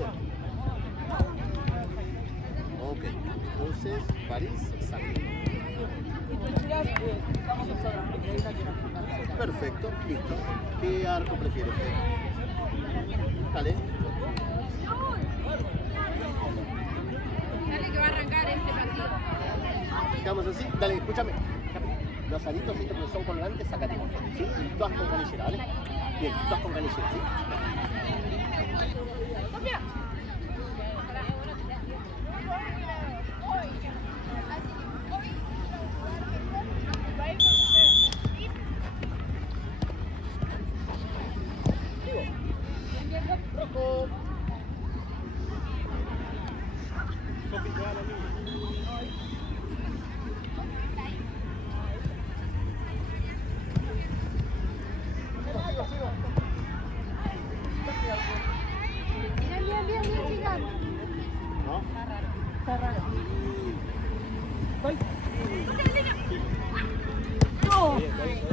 fútbol? Ok, entonces París, exacto. Perfecto, listo. ¿Qué arco prefiere usted? Dale. Dale que va a arrancar este partido. Quedamos así. Dale, escúchame. Los aritos estos que son colgantes, sácate. ¿Sí? Y todas con canillera, ¿vale? Bien, todas con canillera, ¿sí? Rojo. Bien, chicas. ¿No? Está raro.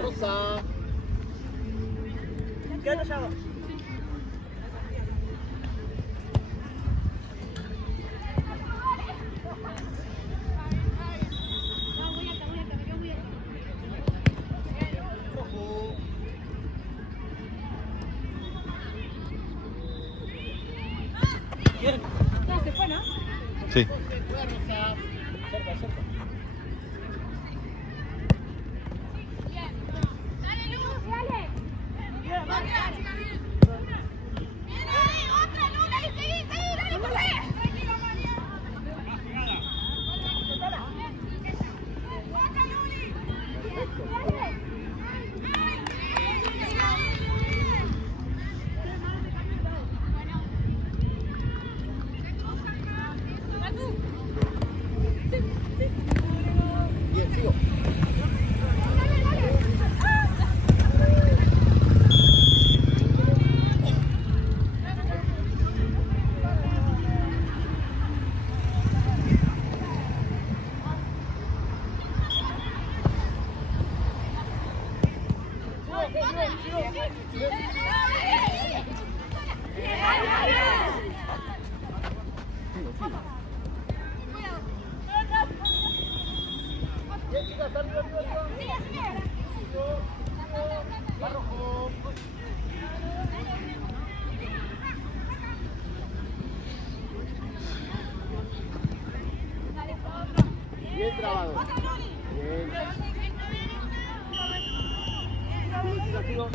Rosa. Quédate allá abajo. No, se fue, ¿no? Sí. Cerca, cerca. Dale, Luz, dale. Otra, Luz, dale, seguí, dale, corre. Bien, sigo. Bien, chicas, arriba, arriba, arriba. Va rojo. Bien trabado. Bien. Sigo, chicas, sigo.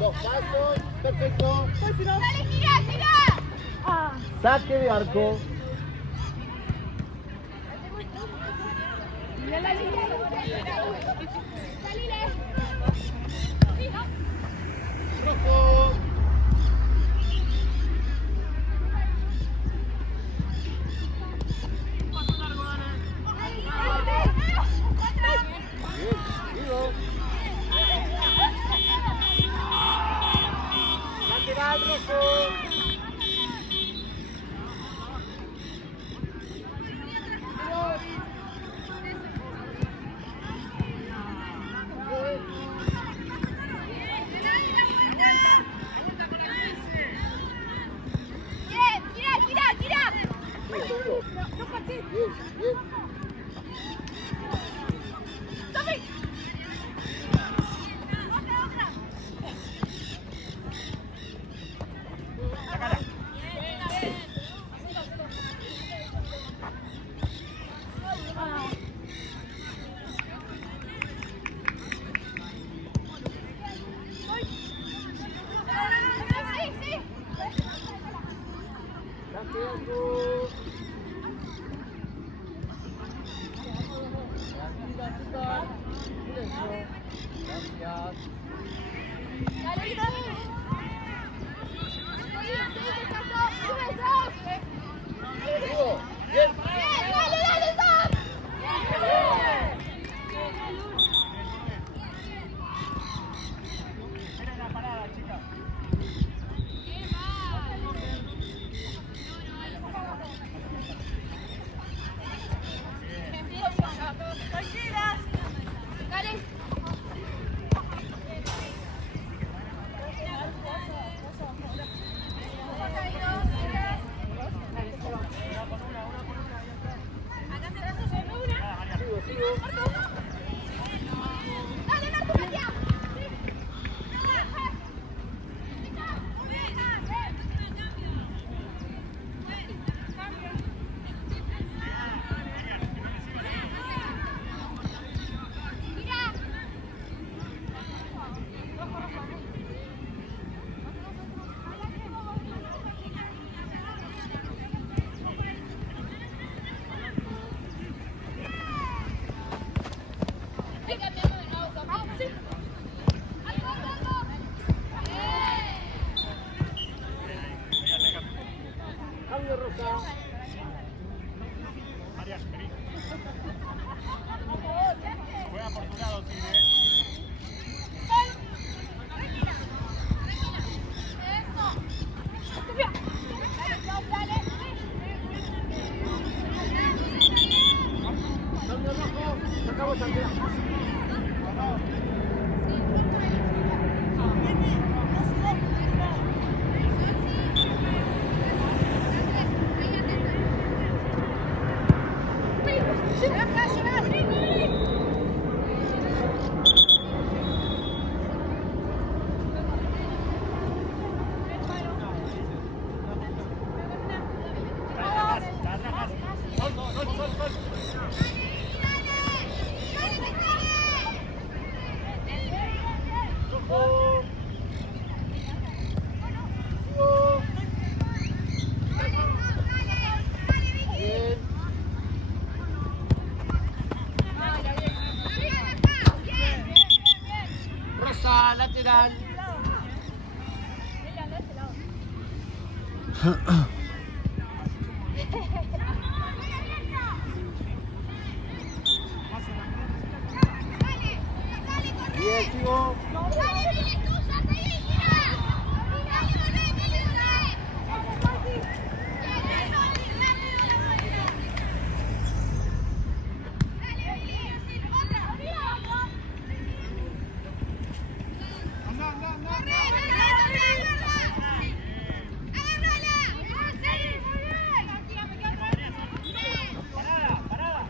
Dos pasos. Perfecto. Dale, gira, gira. Ah. Saque de arco. Mira la línea. Salile. Rojo. Bien, sigo. Lateral rojo. Bien, gira, gira, gira. Bien, bien. Sofi. Saque de arco. Tranquila, silencio. Gracias. Dale, dale. Sigo. Bien. Dale, dale, Sam. Dale. Sigo, sigo. Dale, Marco, Matías. Ahí cambiamos de nuevo, Sam. Sí. Algo, algo. Cambio roja. Fue afortunado, Tigre. Cambio rojo. Sacamos Andrea. Gol, gol, gol, gol, gol. Rojo. Sigo. Bien. Rosa, lateral. Bien, sigo. Anda, anda, anda. Parada, parada.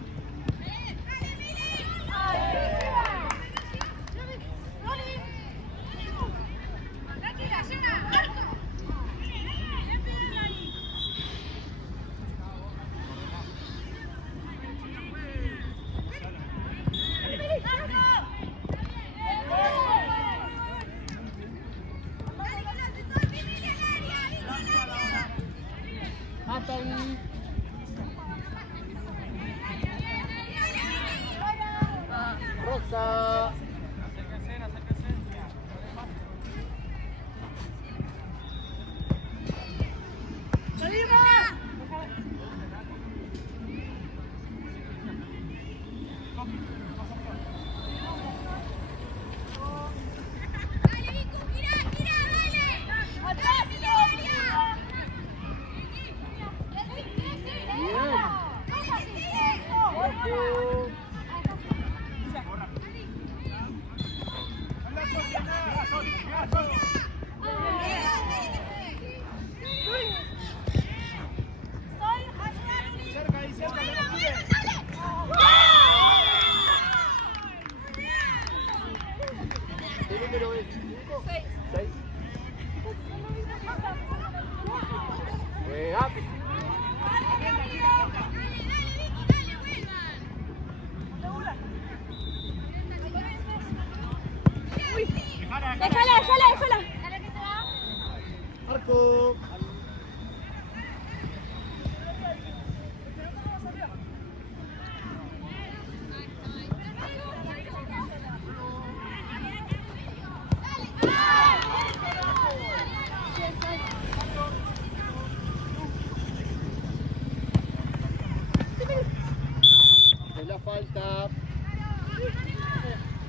Cerca ahí, cerca, que no tire. ¿Qué número es? 5. 6. Déjala. Arco. Es la falta.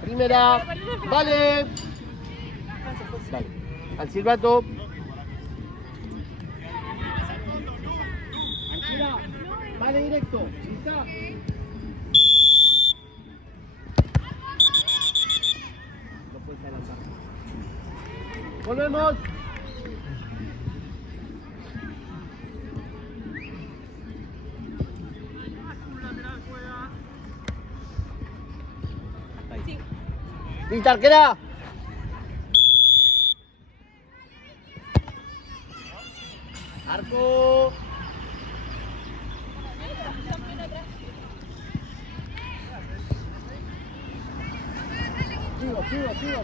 Primera. Vale. Vale. Al silbato. Tranquila. Vale directo. ¿Lista? No puedes adelantar. Volvemos. Lista, arquera. Arco.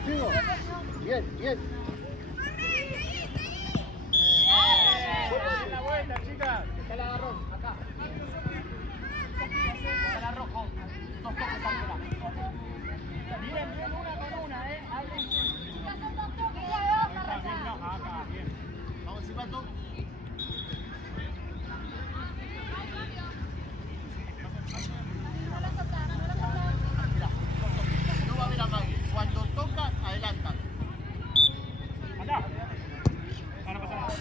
Sigo. Bien. La vuelta, chicas. Está el agarrón, acá. Está la rojo. 2 toques arriba. Miren una con una, Hablen bien. Acá, bien. Vamos, silbato. No va a haber amague. Cuando toca, adelanta. Andá. No pasa nada.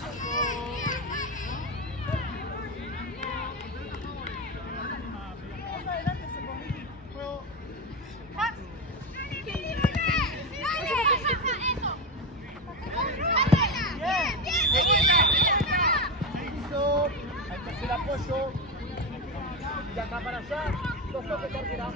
Listo. Hay que hacer apoyo. De acá para allá. 2 toques, arquera.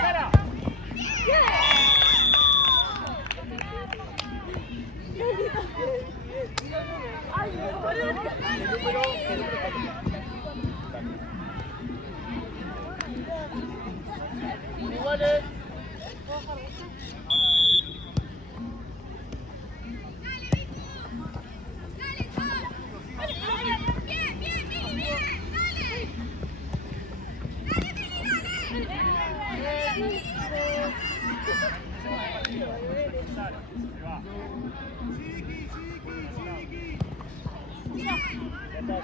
Sara. Iguales. Sara. Se va. Ya está.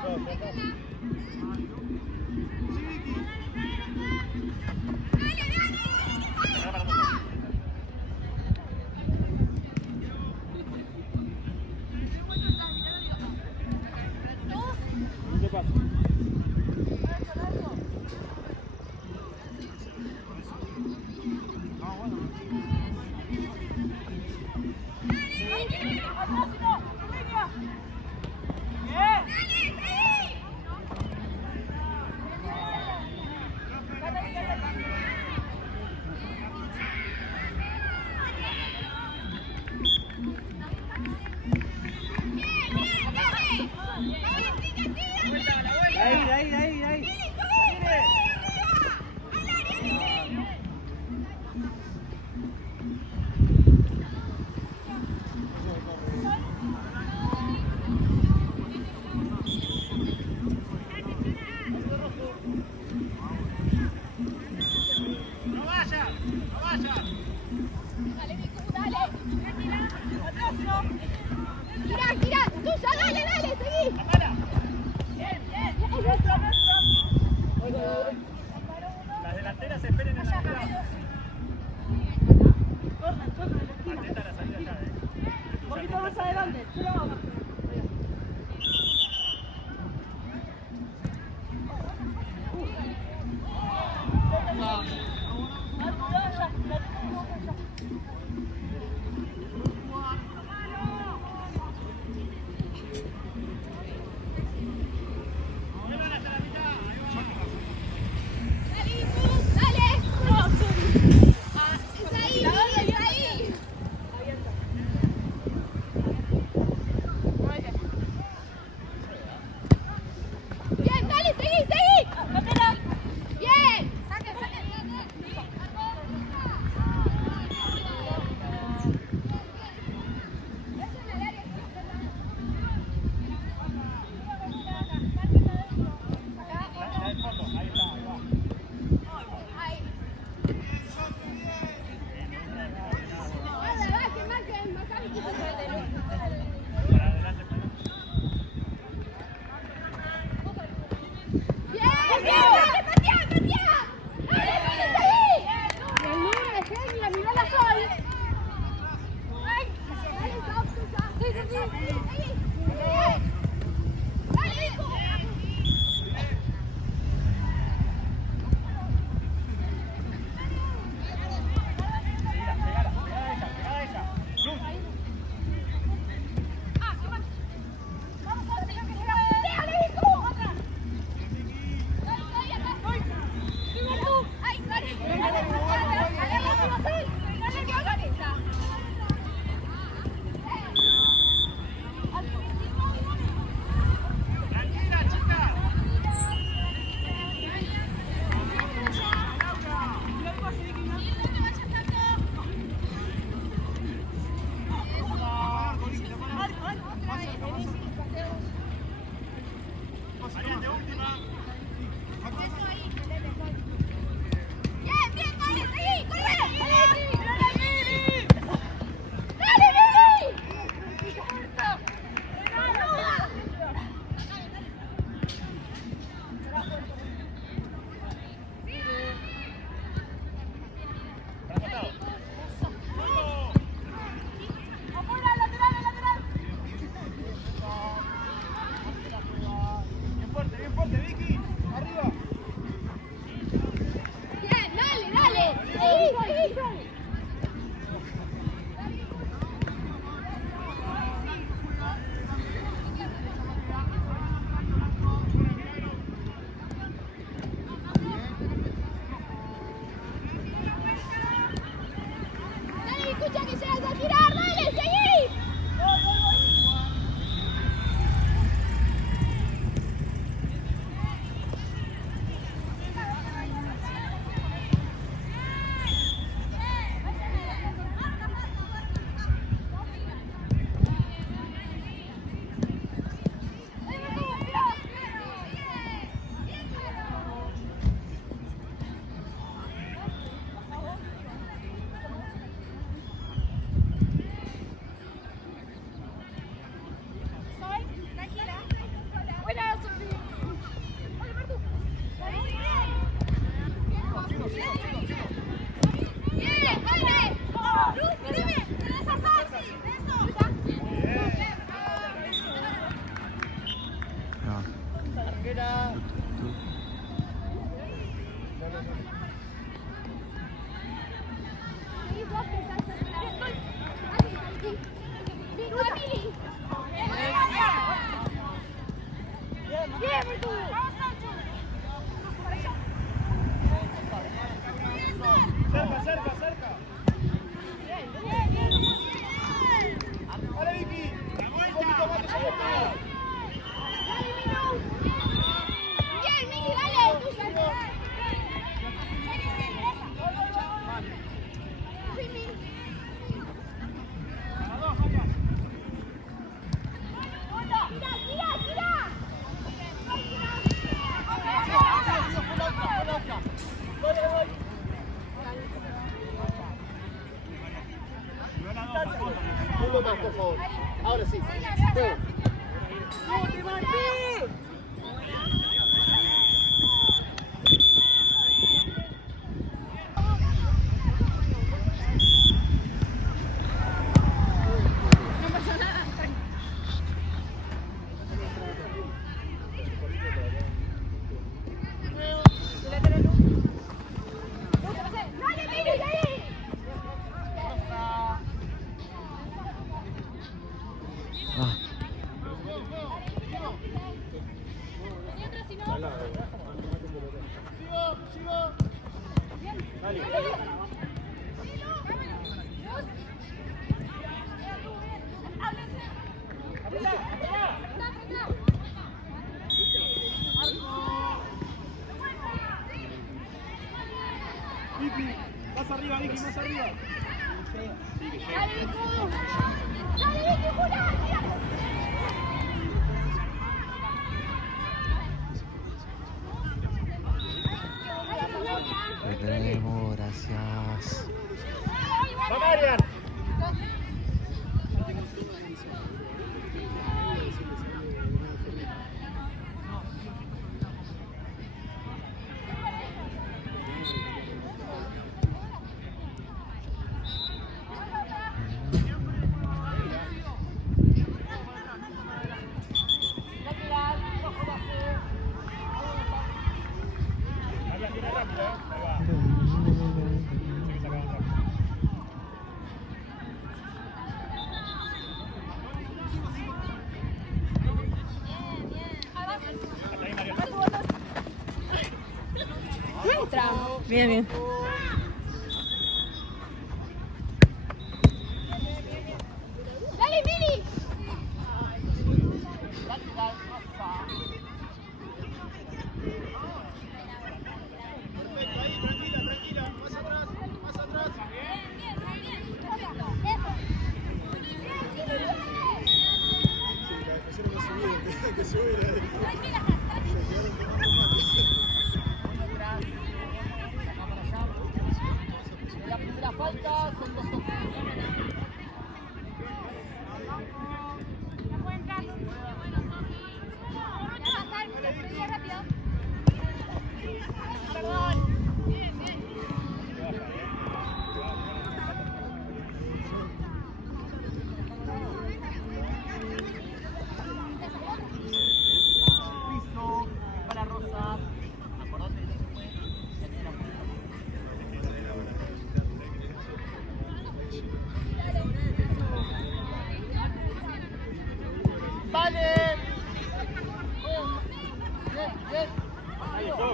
Dale. Apretá, apretá. Vicky, más arriba, Vicky, más arriba. Dale, Vicu. Dale, Vicu, Julia. Perdemos, gracias. ¡Va, Marian! Marian, viene rápido, ¿eh? Ahí va. Sigue sacando rápido. Hasta ahí, Marian. Bien, bien. Dale, Mili. Perfecto, ahí, tranquila, tranquila. Más atrás, más atrás. Que subiera. La primera falta son 2 toques. Piso para Rosa. Acordate que no se puede. Ya tiene la punta. Vale. Bien, bien. Ahí está.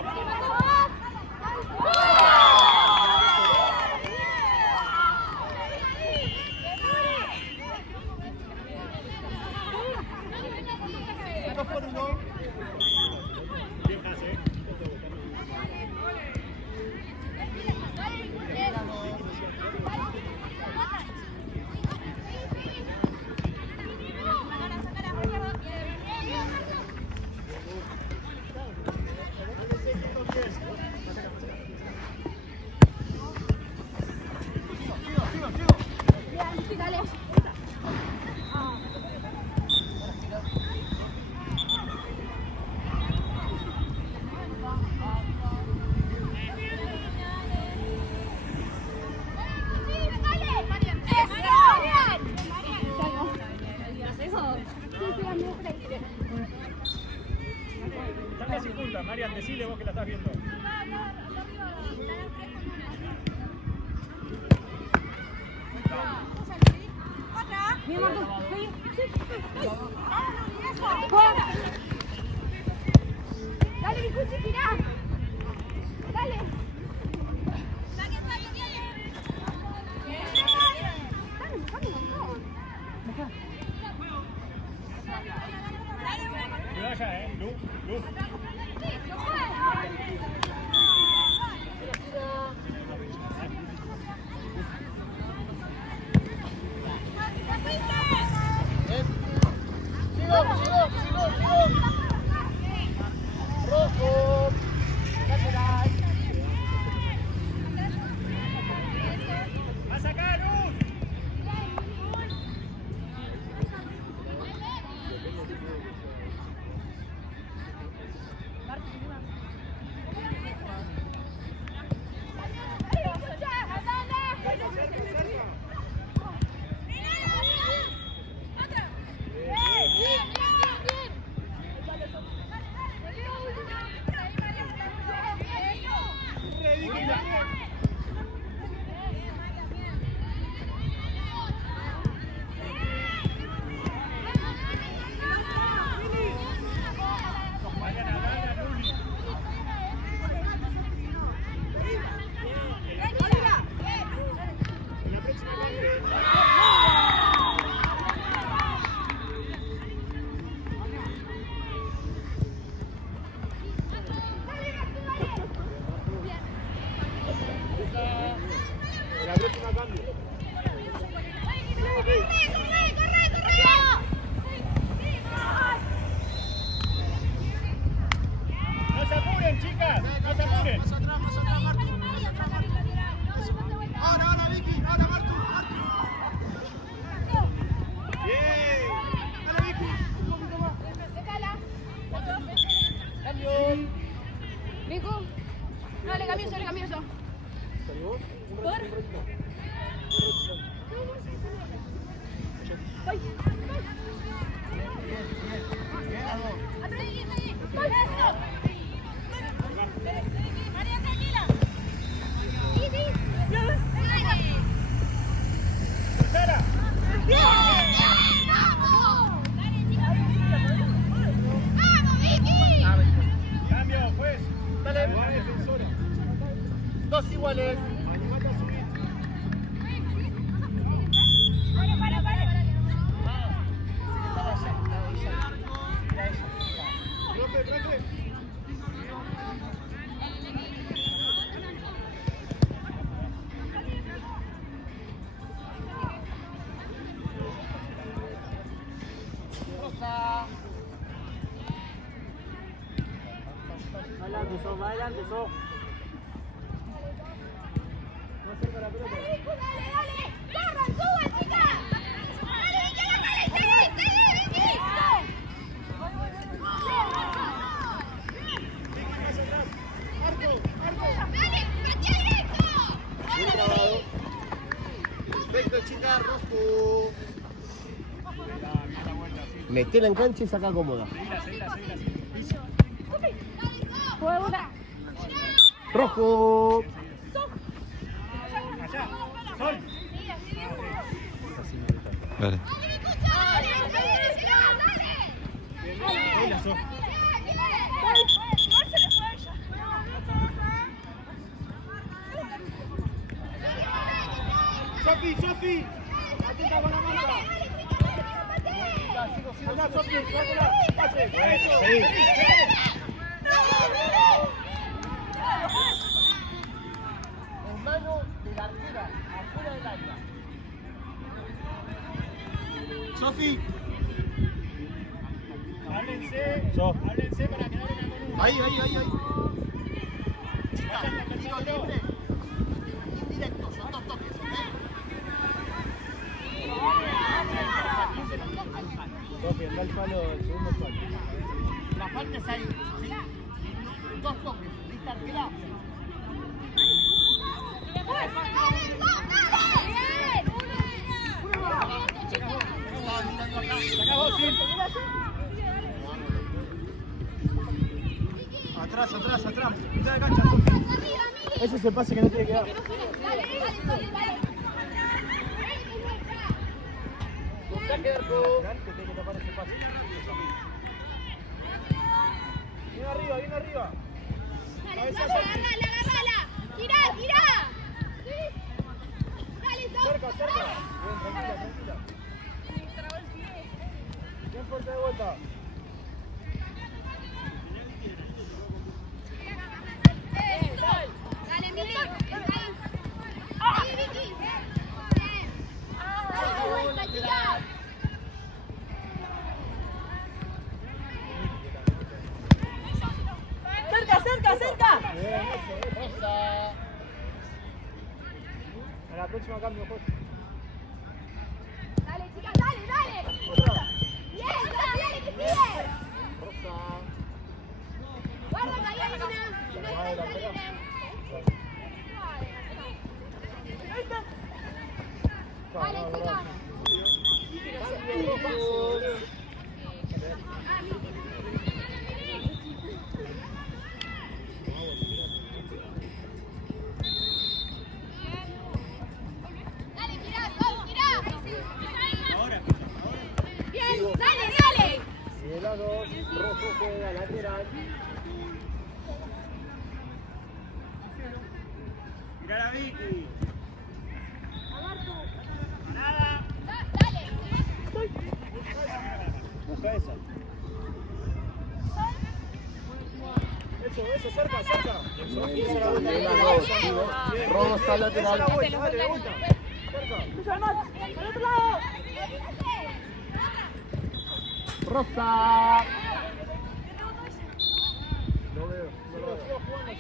Dos por uno. Bien pase. Están casi juntas, Marian, decile vos que la estás viendo. Dale, mi cuchi, tirá. Dale. Cuidado allá, Luz, Luz. Sigo, sigo, sigo, sigo. Rojo. La próxima cambio. No se apuren, chicas, no se apuren. Ahora, Vicky, ahora, Marco. Bien. Dale, Vicky. Cambio. Nico. No, le cambio yo. ¿Por? María, tranquila. Tercera. ¡Vamos, Vicky! Cambio, pues. Dale. Defensora. Dos iguales. Animate a subir. Profe. Adelante, so. No acerca la pelota. Dale. ¡Corran, suban, chicas! ¡Dale, Vicky, dale! ¡Vicky! ¡Dale, patea directo! Bien grabado. Perfecto, chicas. Rojo. Mira la vuelta, sí. Metela en cancha y saca cómoda. Seguila. Rojo. Allá. Sol. Dale. Hola, Sol. Sofi. Atenta con la marca. Anda, Sofi. Pase. Eso. En mano de la arquera, afuera del área. Sofi. Háblense para quedar una con uno. Ahí. Vayan conversándolo. Indirecto, son dos toques, ¿ok? Sofi, anda el palo, el segundo palo. La falta es ahí, ¿sí? Dos toques, ¿viste arquera? Sacá vos, sí. Atrás. Mitad de cancha, Sofi. Ese es el pase que no tiene que dar. Saque de arco. Que tiene que tapar ese pase. Viene arriba. Cabeza, Sofi. Agarrala. Girá. Dale, Cerca. Bien, tranquila. Bien fuerte de vuelta. Dale, Miguel. Ahí, Vicky. Dale, vuelta, chica. Cerca. Bien, eso. Rosa. A la próxima cambio, Jorge. Dale, chicas, dale. Otra. Bien, dale, que sigue. Rosa. Guarda que ahí hay una. Dale, chicas. Dale, girá. Ahora. Bien, dale. Y de lado, rojo juega lateral. Mirá la Vicky. Nada. Dale. Busca esa. Eso, cerca, cerca. Rosa lateral. Dale, de vuelta. Cerca. Rosa. Lo veo. Sigo jugando.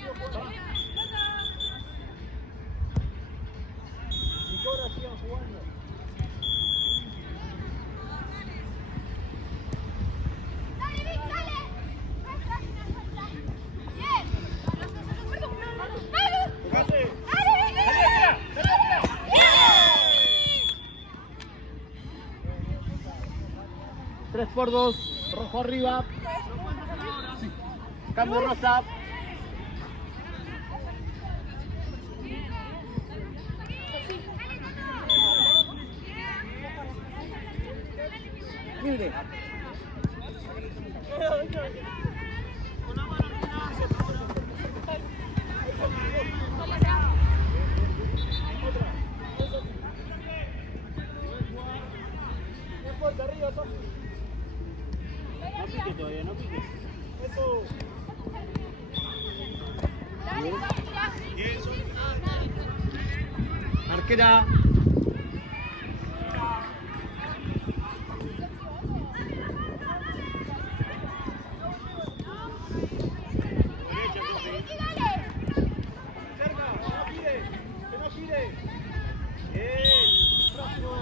Y Cora sigan jugando. Tres por dos. Rojo arriba. Cambio Rosa. Libre. Más fuerte arriba, Sofi. No piques todavía, no piques. Eso. Arquera. Cerca, que no gire. Bien. Próximo.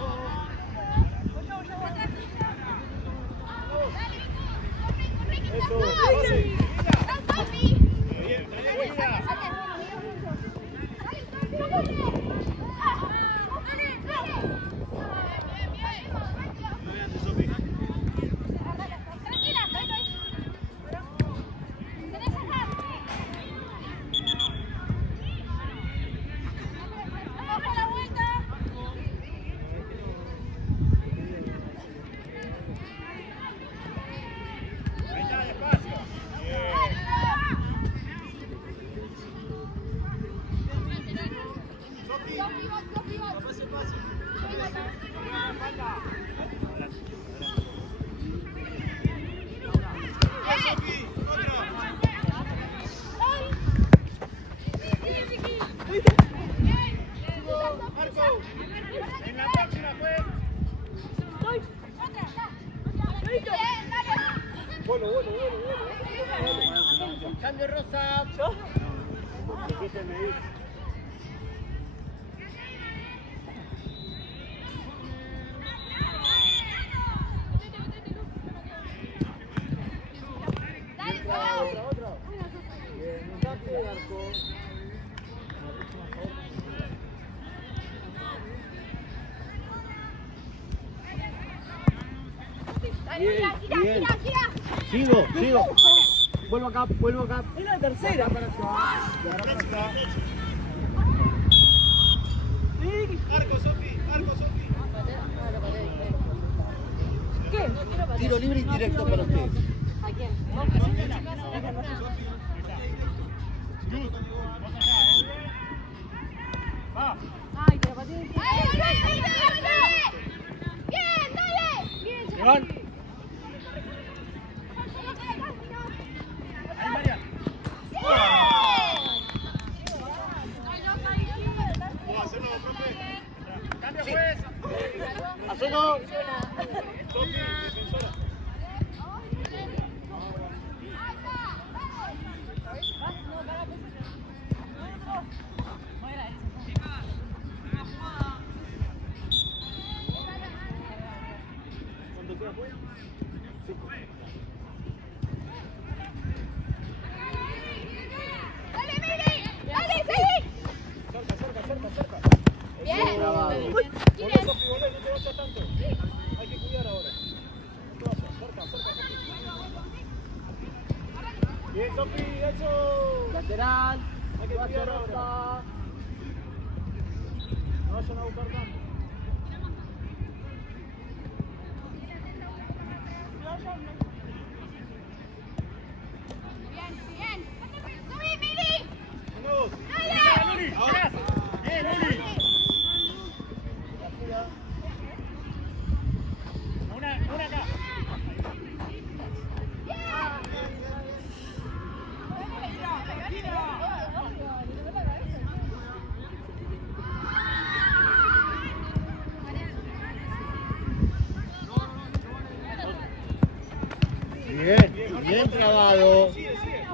Eso, pase. Bien, mira. Ahí está, despacio. Marco, en la próxima fue. Vuelo. Cambio Rosa. Déjenme ir. Otra. Bien, un saque de arco. Bien. Sigo. Vuelvo acá. Es la tercera. Arco, Sofi. ¿Qué? Tiro libre y directo para ustedes. ¿A quién? Va. Ay, te la pateé. ¡Bien, dale! Iván. Ahí, María. Cambio, juez. Hacelo. Sofi, defensora. ¿Cuánto queda fuera? ¡Dale, Miri! ¡Dale, seguí! Cerca. Bien. Bravo. Volé, Sofi, volé, no te vayas tanto. Hay que cuidar ahora. No te vayas, cerca, Sofi. Bien, Sofi, eso. Lateral. Hay que cuidar ahora. No vayan a buscar tanto. Bien. ¡Subí, Miri! Vamos. ¡Dale! Luli, llegás. Bien, Luli. Una acá. ¡Bien! trabado. Sigue, sigue.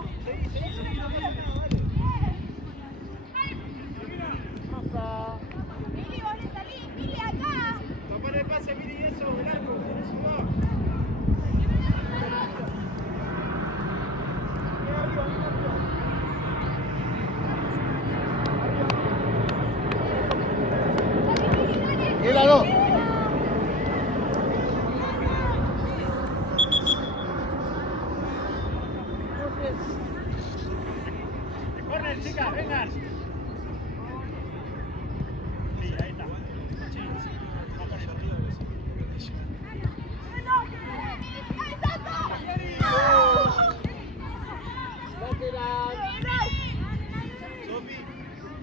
Seguí, no pasa nada, dale. Rosa. Mili, vos le salís, Mili, acá. Tapale el pase, Mili, eso, Blanco. Suba. Y la dos. Corner, chicas, vengan. Sí, ahí está. Sí, va con eso. Sofi,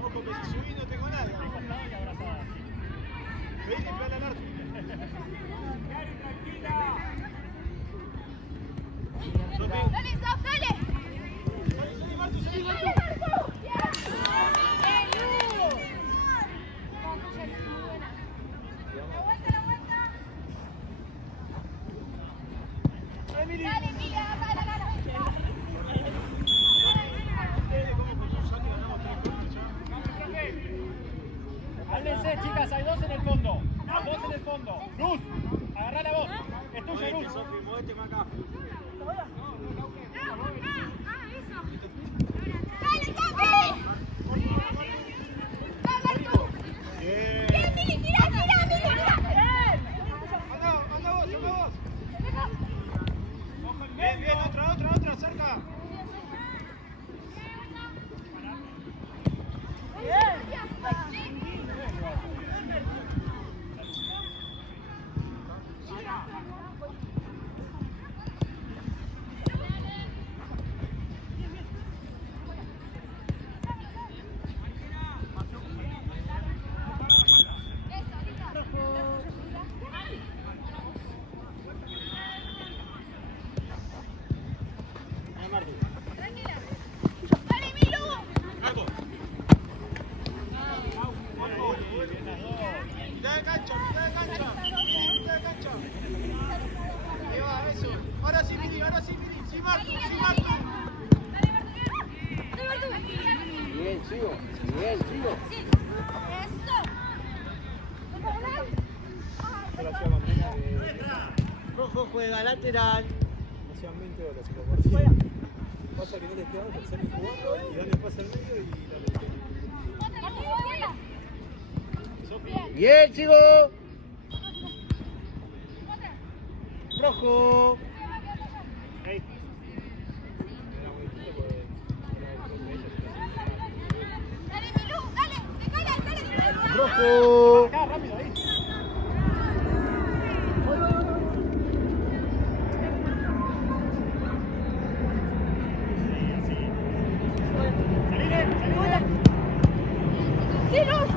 ojo que si subí no tengo nada. Vení, plan al arco. Cari, tranquila. Sofi. Dale, Sof, dale. Salí, Martu, salí, Martu. Emily. Dale, Mili, acá, acá. Háblense, chicas, hay dos en el fondo. Dos en el fondo. Luz, agarrá la voz. Es tuya, Luz. Sofi, movete más acá. Dale, Sofi. Vamos, tú. Bien. Bien, Mili, tira, tira, Mili, tira. Anda vos, anda vos. Bien, bien, otra, cerca. Dale, Milu. Mitad de cancha. Ahí va, eso. Ahora sí, Mili. Sí, Martu. Bien, sigo. Bien, sigo. Sí. Eso. Rojo juega lateral. Hacían 20 horas en los partidos. Pasa que no les queda otra, salen jugando y dan el pase al medio y dale. Bien, sigo. Rojo. Era muy difícil porque era el gol de ellos. Dale, Milu, dale. Dale. Rojo. Acá, rápido, ahí. Sí, Luz.